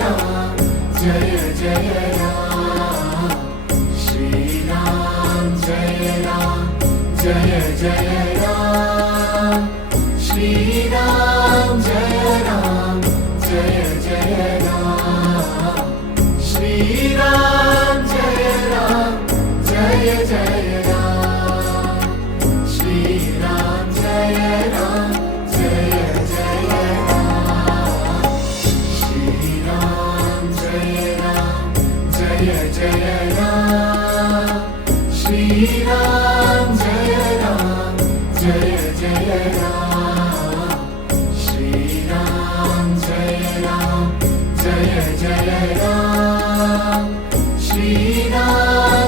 Ram Jai Jai Ram Shri Ram Jai Jai Ram Shri Ram Jai Jai Ram Shri Ram Jai Jai Ram Shri Ram Jai Jai Ram Shri Ram Jai Jai Ram Shri Ram Jai Jai Ram Shri Ram Jai Jai Ram Shri Ram